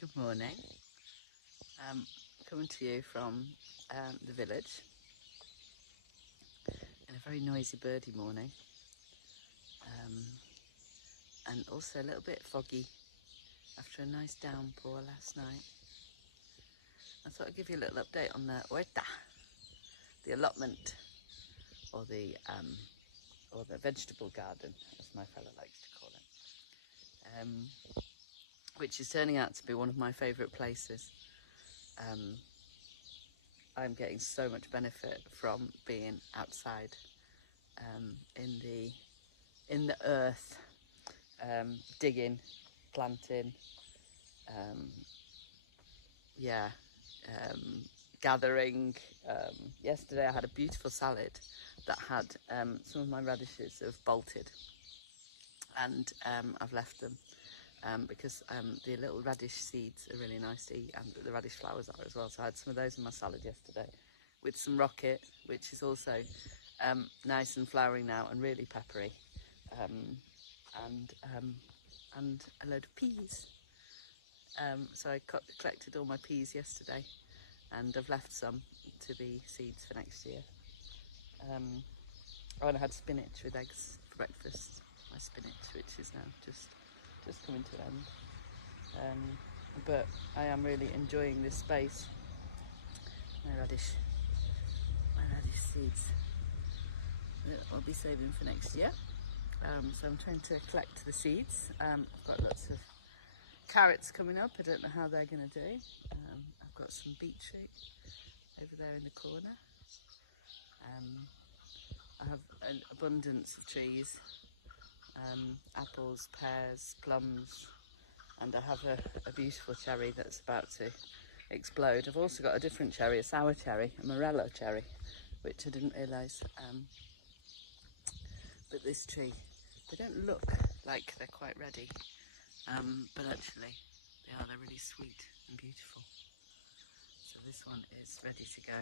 Good morning. Coming to you from the village in a very noisy birdie morning, and also a little bit foggy after a nice downpour last night. I thought I'd give you a little update on the huerta, the allotment, or the vegetable garden, as my fellow likes to call it, which is turning out to be one of my favourite places. I'm getting so much benefit from being outside in the earth, digging, planting, gathering. Yesterday I had a beautiful salad that had some of my radishes have bolted, and I've left them because the little radish seeds are really nice to eat, and the radish flowers are as well. So I had some of those in my salad yesterday with some rocket, which is also nice and flowery now and really peppery, and a load of peas. So I collected all my peas yesterday, and I've left some to be seeds for next year. And I had spinach with eggs for breakfast. My spinach, which is now just coming to an end. But I am really enjoying this space. My radish seeds that I'll be saving for next year. So I'm trying to collect the seeds. I've got lots of carrots coming up. I don't know how they're going to do. I've got some beetroot over there in the corner. I have an abundance of trees, apples, pears, plums, and I have a beautiful cherry that's about to explode. I've also got a different cherry, a sour cherry, a morello cherry, which I didn't realise. But this tree, they don't look like they're quite ready, but actually they're really sweet and beautiful. So this one is ready to go,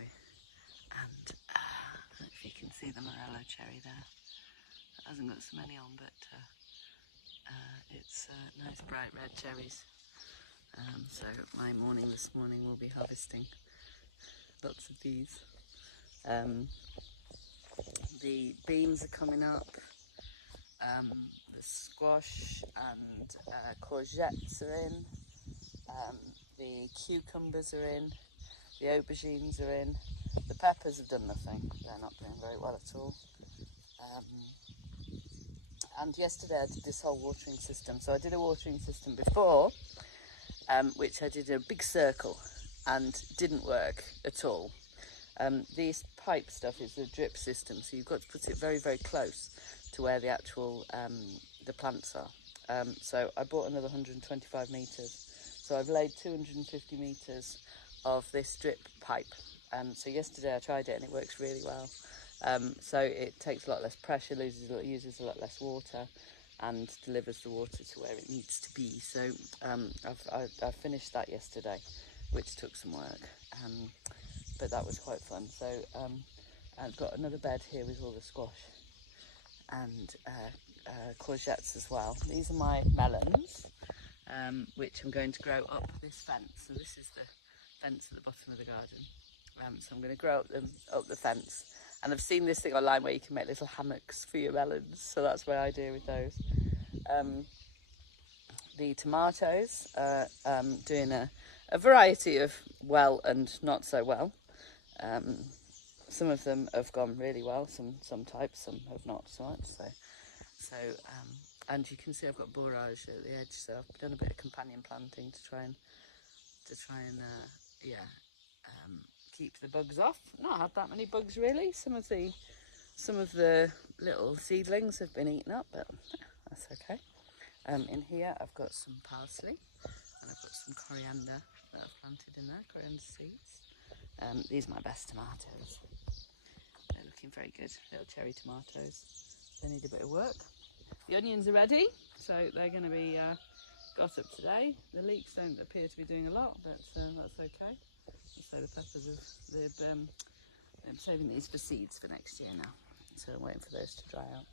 and I don't know if you can see the morello cherry there. It hasn't got so many on, but it's nice bright red cherries. So my morning this morning will be harvesting lots of these. The beans are coming up, the squash and courgettes are in, the cucumbers are in, the aubergines are in. The peppers have done nothing, they're not doing very well at all. And yesterday I did this whole watering system. So I did a watering system before, which I did a big circle and didn't work at all. This pipe stuff is a drip system, so you've got to put it very, very close to where the actual the plants are. So I bought another 125 metres. So I've laid 250 metres of this drip pipe. So yesterday I tried it and it works really well. So it takes a lot less pressure, uses a lot less water, and delivers the water to where it needs to be. So I finished that yesterday, which took some work, but that was quite fun. So I've got another bed here with all the squash and courgettes as well. These are my melons, which I'm going to grow up this fence. So this is the fence at the bottom of the garden. So I'm going to grow up the fence. And I've seen this thing online where you can make little hammocks for your melons, so that's my idea with those. The tomatoes are doing a variety of well and not so well. Some of them have gone really well, some types, some have not so much. And you can see I've got borage at the edge, so I've done a bit of companion planting to try and keep the bugs off. Not had that many bugs really. Some of the little seedlings have been eaten up, but that's okay. In here I've got some parsley and I've got some coriander that I've planted in there, coriander seeds. These are my best tomatoes. They're looking very good, little cherry tomatoes. They need a bit of work. The onions are ready, so they're going to be got up today. The leeks don't appear to be doing a lot, but that's okay. So the peppers I'm saving these for seeds for next year now. So I'm waiting for those to dry out.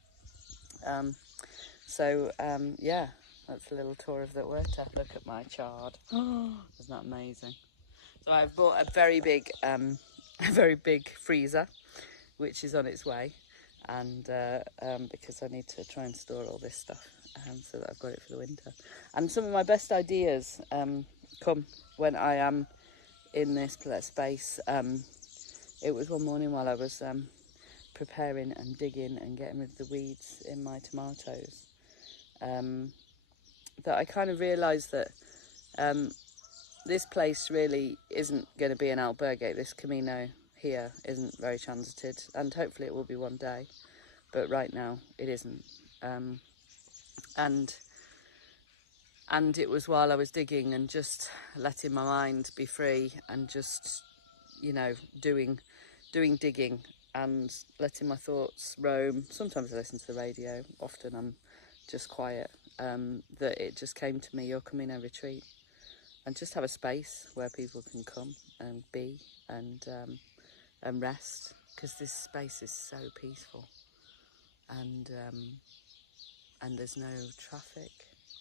Yeah, that's a little tour of the huerta. Look at my chard. Oh, isn't that amazing? So I've bought a very big freezer, which is on its way, and because I need to try and store all this stuff so that I've got it for the winter. And some of my best ideas come when I am in this space. It was one morning while I was preparing and digging and getting rid of the weeds in my tomatoes that I kind of realised that this place really isn't going to be an albergue. This Camino here isn't very transited, and hopefully it will be one day, but right now it isn't. And it was while I was digging and just letting my mind be free and just, you know, doing digging and letting my thoughts roam. Sometimes I listen to the radio, often I'm just quiet, that it just came to me, your Camino retreat, and just have a space where people can come and be and rest, because this space is so peaceful, and there's no traffic.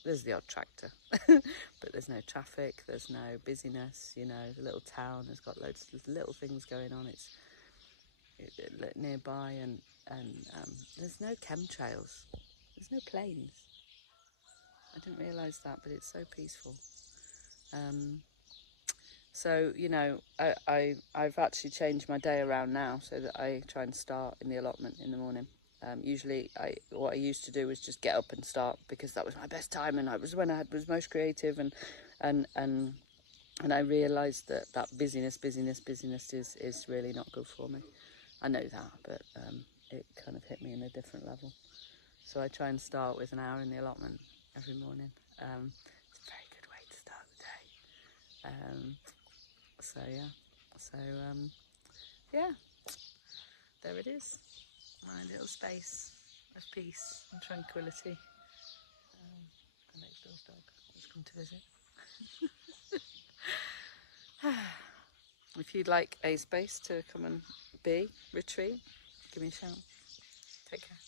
There's the odd tractor, but there's no traffic, there's no busyness, you know. The little town has got loads of little things going on. It's nearby, and there's no chemtrails, there's no planes. I didn't realise that, but it's so peaceful. So, you know, I've actually changed my day around now so that I try and start in the allotment in the morning. Usually what I used to do was just get up and start, because that was my best time, and I was when I was most creative, and I realised that busyness is really not good for me. I know that, but it kind of hit me in a different level. So I try and start with an hour in the allotment every morning. It's a very good way to start the day. Yeah, there it is, my little space of peace and tranquility. The next door's dog has come to visit. If you'd like a space to come and retreat, give me a shout. Take care.